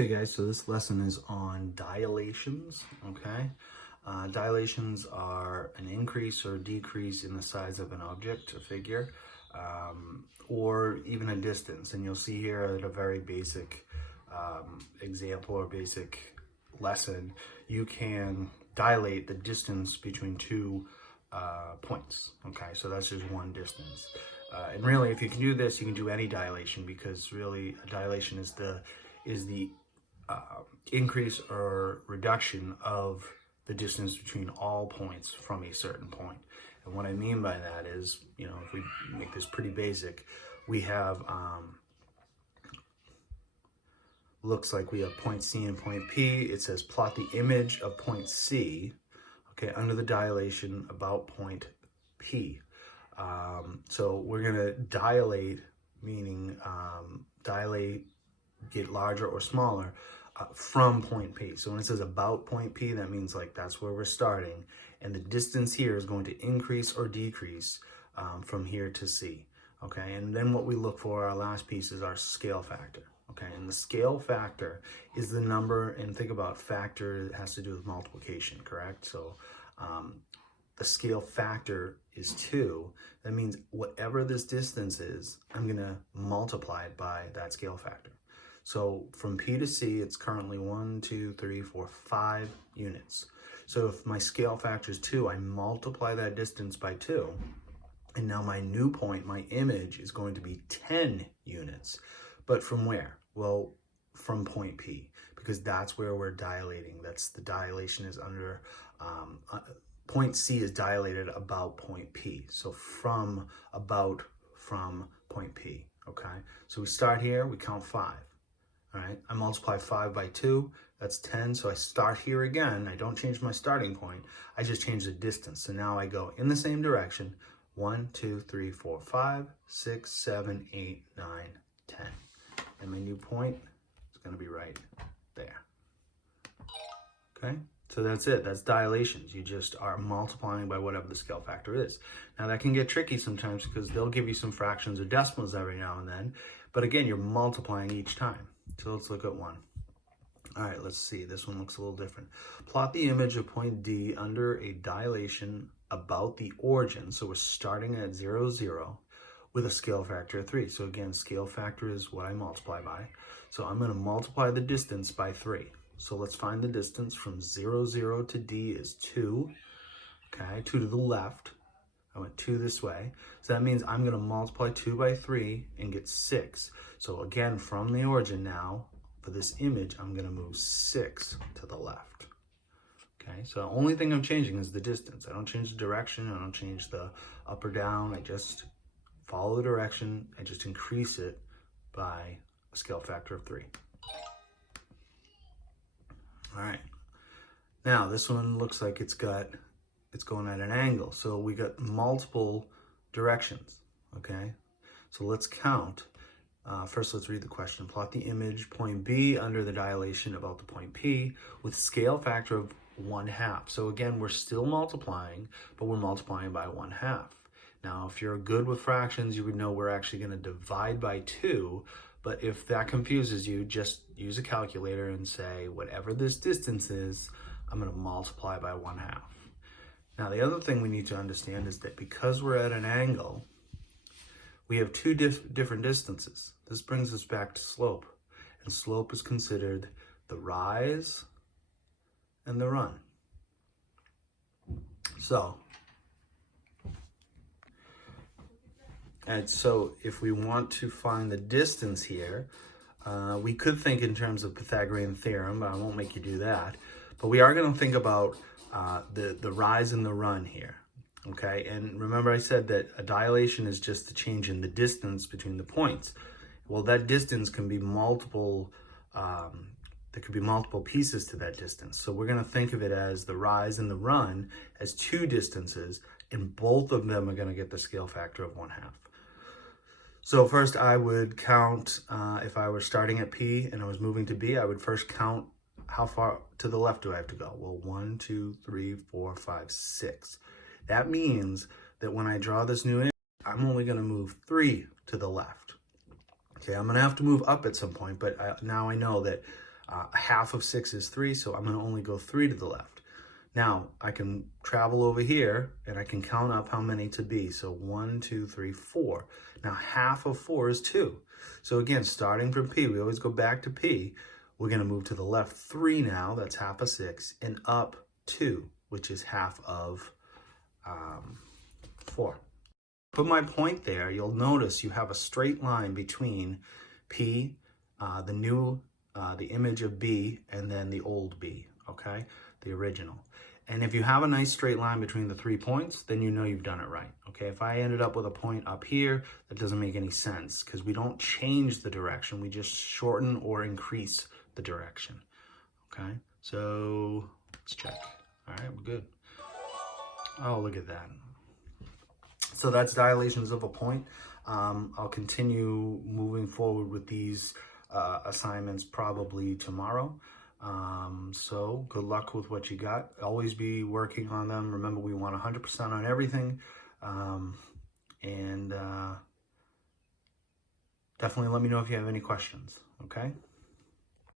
Okay guys, so this lesson is on dilations, okay? Dilations are an increase or decrease in the size of an object, a figure, or even a distance. And you'll see here at a very basic example or basic lesson, you can dilate the distance between two points, okay? So that's just one distance. And really, if you can do this, you can do any dilation, because really a dilation is the increase or reduction of the distance between all points from a certain point. And what I mean by that is, if we make this pretty basic, we have, looks like we have point C and point P. It says plot the image of point C, okay, under the dilation about point P. So we're gonna dilate, meaning dilate, get larger or smaller from point P. So when it says about point P, that means like that's where we're starting. And the distance here is going to increase or decrease from here to C. Okay, and then what we look for, our last piece, is our scale factor. Okay, and the scale factor is the number, and think about factor, it has to do with multiplication, correct? So the scale factor is 2. That means whatever this distance is, I'm gonna multiply it by that scale factor. So from P to C, it's currently 1, 2, 3, 4, 5 units. So if my scale factor is 2, I multiply that distance by 2. And now my new point, my image, is going to be 10 units. But from where? Well, from point P, because that's where we're dilating. That's the dilation is under, point C is dilated about point P. So from point P, okay? So we start here, we count 5. All right, I multiply 5 by 2, that's 10. So I start here again. I don't change my starting point. I just change the distance. So now I go in the same direction. 1, 2, 3, 4, 5, 6, 7, 8, 9, 10. And my new point is going to be right there. Okay, so that's it. That's dilations. You just are multiplying by whatever the scale factor is. Now that can get tricky sometimes because they'll give you some fractions or decimals every now and then. But again, you're multiplying each time. So let's look at one. All right, let's see. This one looks a little different. Plot the image of point D under a dilation about the origin. So we're starting at 0, 0 with a scale factor of 3. So again, scale factor is what I multiply by. So I'm going to multiply the distance by 3. So let's find the distance from 0, 0 to D is 2. Okay, 2 to the left. I went 2 this way. So that means I'm going to multiply 2 by 3 and get 6. So again, from the origin now, for this image, I'm going to move 6 to the left. Okay, so the only thing I'm changing is the distance. I don't change the direction. I don't change the up or down. I just follow the direction. I just increase it by a scale factor of 3. All right. Now, this one looks like it's going at an angle. So we got multiple directions, okay? So let's count. First, let's read the question. Plot the image point B under the dilation about the point P with scale factor of 1/2. So again, we're still multiplying, but we're multiplying by 1/2. Now, if you're good with fractions, you would know we're actually going to divide by 2. But if that confuses you, just use a calculator and say, whatever this distance is, I'm going to multiply by 1/2. Now, the other thing we need to understand is that because we're at an angle, we have two different distances. This brings us back to slope. And slope is considered the rise and the run. So if we want to find the distance here, we could think in terms of Pythagorean theorem, but I won't make you do that. But we are going to think about the rise and the run here, okay? And remember I said that a dilation is just the change in the distance between the points. Well, that distance can be multiple, there could be multiple pieces to that distance. So we're going to think of it as the rise and the run as two distances, and both of them are going to get the scale factor of 1/2. So first I would count, if I were starting at P and I was moving to B, I would first count how far to the left do I have to go? Well, 1, 2, 3, 4, 5, 6. That means that when I draw this new image, I'm only going to move 3 to the left. Okay, I'm going to have to move up at some point, but now I know that Half of 6 is 3, so I'm going to only go 3 to the left. Now, I can travel over here, and I can count up how many to be. So 1, 2, 3, 4. Now, half of 4 is 2. So again, starting from P, we always go back to P. We're going to move to the left 3 now, that's half of 6, and up 2, which is half of 4. Put my point there, you'll notice you have a straight line between P, the image of B, and then the old B, okay? The original. And if you have a nice straight line between the 3 points, then you know you've done it right, okay? If I ended up with a point up here, that doesn't make any sense because we don't change the direction, we just shorten or increase the direction, okay? So let's check. All right, we're good. Oh, look at that. So that's dilations of a point. I'll continue moving forward with these assignments probably tomorrow. So good luck with what you got. Always be working on them. Remember, we want 100% on everything. And definitely let me know if you have any questions, okay?